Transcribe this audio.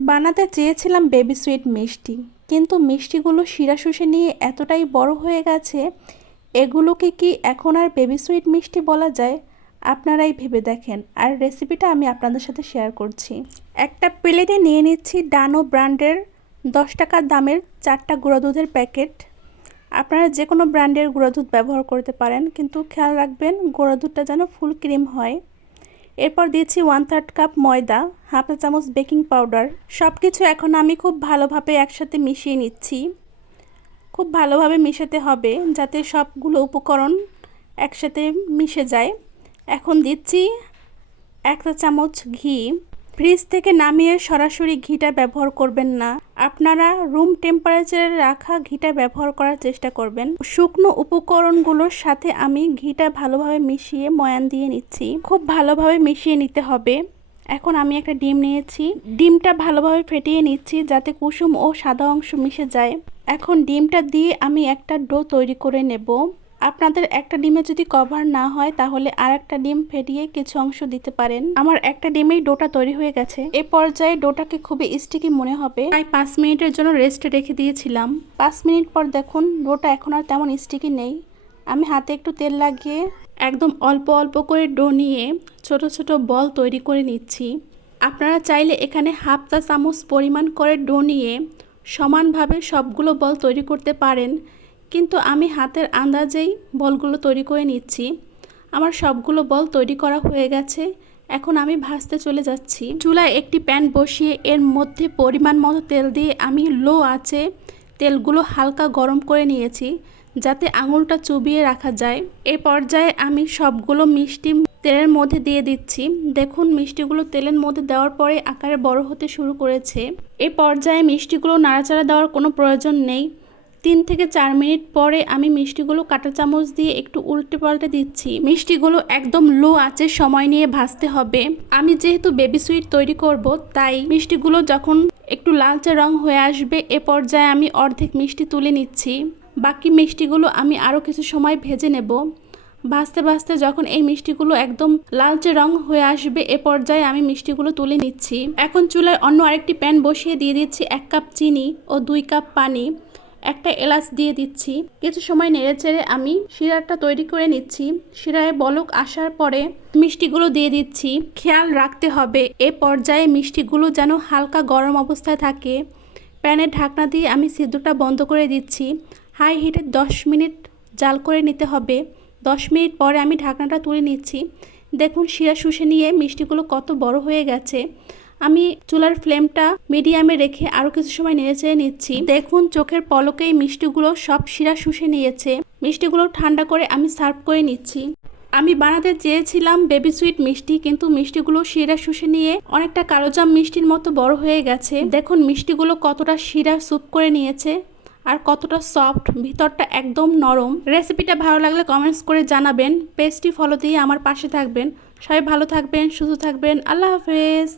বানাতে চেয়েছিলাম baby sweet মিষ্টি, কিন্তু মিষ্টিগুলো শিরা শুষে নিয়ে এতটাই বড় হয়ে গেছে, এগুলোকে কি এখন আর বেবি সুইট মিষ্টি বলা যায়? আপনারাই ভেবে দেখেন। আর রেসিপিটা আমি আপনাদের সাথে শেয়ার করছি। একটা প্লেটে নিয়ে নিচ্ছি ডানো ব্র্যান্ডের 10 টাকা দামের 4টা গুঁড়া দুধের প্যাকেট। আপনারা যে কোনো ব্র্যান্ডের গুঁড়া দুধ ব্যবহার করতে পারেন, কিন্তু খেয়াল রাখবেন গুঁড়া দুধটা যেন ফুল ক্রিম হয়। এরপর দিয়েছি 1/3 কাপ ময়দা, হাফ চা চামচ বেকিং পাউডার। সব কিছু এখন আমি খুব ভালোভাবে একসাথে মিশিয়ে নিচ্ছি। খুব ভালোভাবে মিশাতে হবে যাতে সবগুলো উপকরণ একসাথে মিশে যায়। এখন দিচ্ছি 1 চা চামচ ঘি। ফ্রিজ থেকে নামিয়ে সরাসরি ঘিটা ব্যবহার করবেন না, আপনারা রুম টেম্পারেচারে রাখা ঘিটা ব্যবহার করার চেষ্টা করবেন। শুকনো উপকরণগুলোর সাথে আমি ঘিটা ভালোভাবে মিশিয়ে ময়ান দিয়ে নিচ্ছি। খুব ভালোভাবে মিশিয়ে নিতে হবে। এখন আমি একটা ডিম নিয়েছি, ডিমটা ভালোভাবে ফেটিয়ে নিচ্ছি যাতে কুসুম ও সাদা অংশ মিশে যায়। এখন ডিমটা দিয়ে আমি একটা ডো তৈরি করে নেব। আপনাদের একটা ডিমে যদি কভার না হয় তাহলে আর একটা ডিম ফেটিয়ে কিছু অংশ দিতে পারেন। আমার একটা ডিমেই ডোটা তৈরি হয়ে গেছে। এ পর্যায়ে ডোটাকে খুবই স্টিকি মনে হবে, তাই 5 মিনিটের জন্য রেস্টে রেখে দিয়েছিলাম। 5 মিনিট পর দেখুন ডোটা এখন আর তেমন স্টিকি নেই। আমি হাতে একটু তেল লাগিয়ে একদম অল্প অল্প করে ডো নিয়ে ছোট ছোট বল তৈরি করে নিচ্ছি। আপনারা চাইলে এখানে হাফ চা চামচ পরিমাণ করে ডো নিয়ে সমানভাবে সবগুলো বল তৈরি করতে পারেন, কিন্তু আমি হাতের আন্দাজেই বলগুলো তৈরি করে নিচ্ছি। আমার সবগুলো বল তৈরি করা হয়ে গেছে। এখন আমি ভাজতে চলে যাচ্ছি। চুলায় একটি প্যান বসিয়ে এর মধ্যে পরিমাণ মতো তেল দিয়ে আমি লো আঁচে তেলগুলো হালকা গরম করে নিয়েছি যাতে আঙুলটা চুবিয়ে রাখা যায়। এই পর্যায়ে আমি সবগুলো মিষ্টি তেলের মধ্যে দিয়ে দিচ্ছি। দেখুন মিষ্টিগুলো তেলের মধ্যে দেওয়ার পরে আকারে বড় হতে শুরু করেছে। এই পর্যায়ে মিষ্টিগুলো নাড়াচাড়া দেওয়ার কোনো প্রয়োজন নেই। 3 থেকে 4 মিনিট পরে আমি মিষ্টিগুলো কাঁটা চামচ দিয়ে একটু উল্টে পাল্টে দিচ্ছি। মিষ্টিগুলো একদম লো আঁচে সময় নিয়ে ভাজতে হবে। আমি যেহেতু বেবি সুইট তৈরি করব, তাই মিষ্টিগুলো যখন একটু লালচে রং হয়ে আসবে এ পর্যায়ে আমি অর্ধেক মিষ্টি তুলে নিচ্ছি। বাকি মিষ্টিগুলো আমি আরও কিছু সময় ভেজে নেব। ভাজতে ভাজতে যখন এই মিষ্টিগুলো একদম লালচে রং হয়ে আসবে এ পর্যায়ে আমি মিষ্টিগুলো তুলে নিচ্ছি। এখন চুলায় অন্য আরেকটি প্যান বসিয়ে দিয়ে দিচ্ছি 1 কাপ চিনি ও 2 কাপ পানি। একটা এলাচ দিয়ে দিচ্ছি। কিছু সময় নেড়েচেড়ে আমি শিরাটা তৈরি করে নিচ্ছি। শিরায় বলক আসার পরে মিষ্টিগুলো দিয়ে দিচ্ছি। খেয়াল রাখতে হবে এ পর্যায়ে মিষ্টিগুলো যেন হালকা গরম অবস্থায় থাকে। প্যানের ঢাকনা দিয়ে আমি সিদ্ধটা বন্ধ করে দিচ্ছি। হাই হিটে 10 মিনিট জাল করে নিতে হবে। 10 মিনিট পরে আমি ঢাকনাটা তুলে নিচ্ছি। দেখুন শিরা শুষে নিয়ে মিষ্টিগুলো কত বড় হয়ে গেছে। আমি চুলার ফ্লেমটা মিডিয়ামে রেখে আরও কিছু সময় নেড়েচেড়ে নিচ্ছি। দেখুন চোখের পলকেই মিষ্টিগুলো সব শিরা শুষে নিয়েছে। মিষ্টিগুলো ঠান্ডা করে আমি সার্ভ করে নিচ্ছি। আমি বানাতে চেয়েছিলাম বেবি সুইট মিষ্টি, কিন্তু মিষ্টিগুলো শিরা শুষে নিয়ে অনেকটা কালোজাম মিষ্টির মতো বড় হয়ে গেছে। দেখুন মিষ্টিগুলো কতটা শিরা স্যুপ করে নিয়েছে আর কতটা সফট, ভিতরটা একদম নরম। রেসিপিটা ভালো লাগলে কমেন্টস করে জানাবেন। পেজটি ফলো দিয়ে আমার পাশে থাকবেন। সবাই ভালো থাকবেন, সুস্থ থাকবেন। আল্লাহ হাফেজ।